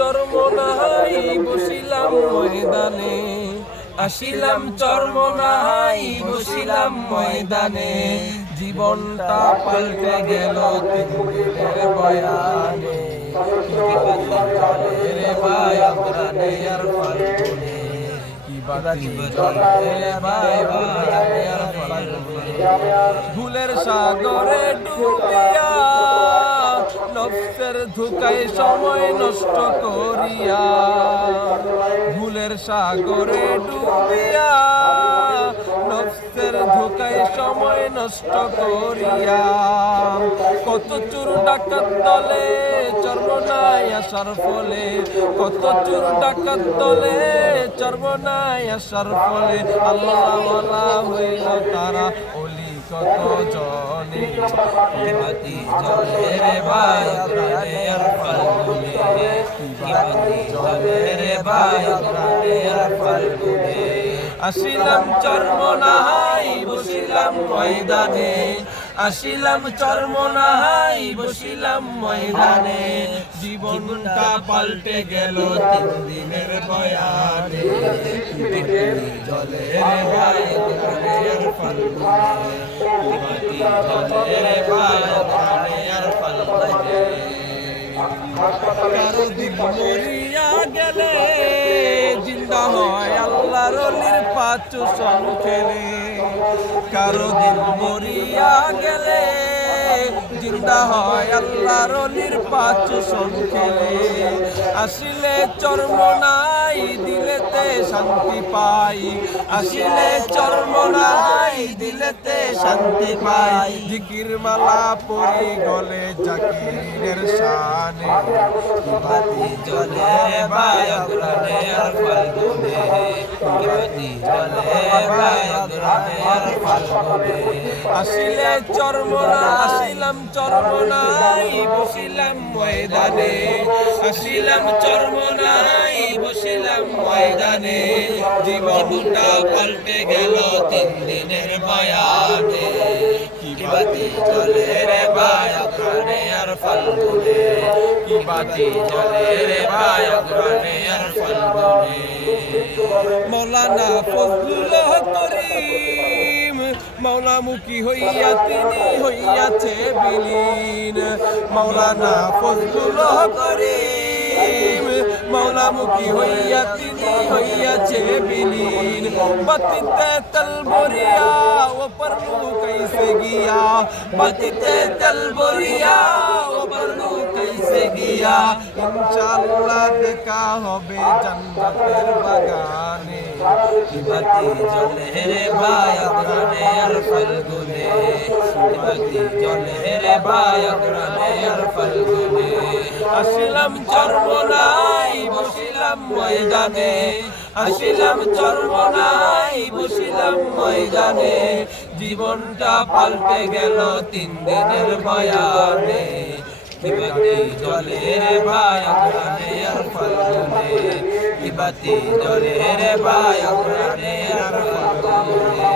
চরমনাই বসিলাম ময়দানে, আসিলাম চরমনাই বসিলাম ময়দানে। জীবনটা পাল্টে গেল তিন দিনের বয়ানে। রে ভাই অগ্রানে আর ফাল্গুনে, কি বাতি জ্বলে রে ভাই অগ্রানে আর ফাল্গুনে। ভুলের সাগরে ডুবিয়া নফসের ধোঁকায় সময় নষ্ট করিয়া, ভুলের সাগরে ডুবিয়া নফসের ধোঁকায় সময় নষ্ট করিয়া। কত চোর ডাকাত দলে চর্বনায় আসার ফলে, কত চোর ডাকাত দলে চর্বনায় আসার ফলে। আল্লাহওয়ালা হইল তারা ওলি কত জনে, বাতি জ্বলে রে ভাই অগ্রানে আর ফাল্গুনে, বাতি জ্বলে রে ভাই অগ্রানে আর ফাল্গুনে। আসিলাম চরমনাই বসিলাম ময়দানে, আসিলাম চরমনাই বসিলাম ময়দানে। জীবনটা পাল্টে গেল তিন দিনের বয়ানে। জ্বলে রে ভাই অগ্রানে আর ফাল্গুনে, বাতি জ্বলে রে ভাই অগ্রানে আর ফাল্গুনে। কারো দিন মরিয়া গেলে জিন্দা হয় আল্লাহর ওলির পাচুসন খেলে। কারো দিন মরিয়া গেলে জিন্দা হয় আল্লাহর ওলির পাচুসন খেলে। আসিলে চরমনাই দিলেতে শান্তি পাই, আসিলে চরমনাই দিলেতে শান্তি পাই। জিকির মালা পরি গলে জাকিরের শানে, বাতি জ্বলে ভাই অগ্রানে আর ফাল্গুনে, বাতি জ্বলে ভাই অগ্রানে আর ফাল্গুনে। আসিলে চরমনা আসিলাম চরমনাই বসিলাম ময়দানে, আসিলাম চরমনাই বসিলাম ময়দানে। জীবনটা পাল্টে গেল তিন দিনের বয়ানে। কি বাতি জ্বলে রে ভাই অগ্রানে আর ফাল্গুনে, কি বাতি জ্বলে রে ভাই অগ্রানে আর ফাল্গুনে। মৌলানা ফজলুল করিম মৌলামুখী হইয়া তিনি হইয়াছে বিলীন। মৌলানা ফজলুল করিম মৌলামুখী হইয়া তিনি হইয়াছে বিলীন। বাতিতে তেল ভরিয়া ওপর कैसे गया, बातिते तेल भरिया ওপর कैसे गया। ইনশাআল্লাহ দেখা হবে জান্নাতের বাগানে। কি বাতি জ্বলে রে ভাই অগ্রানে আর ফাল্গুনে, বাতি জ্বলে রে ভাই অগ্রানে আর ফাল্গুনে। আসিলাম চরমনাই বসিলাম ময়দানে, আসিলাম চরমনাই বসিলাম ময়দানে। জীবনটা পাল্টে গেল তিন দিনের বয়ানে। কি বাতি জ্বলে রে ভাই অগ্রানে আর ফাল্গুনে, কি বাতি জ্বলে রে ভাই অগ্রানে আর ফাল্গুনে।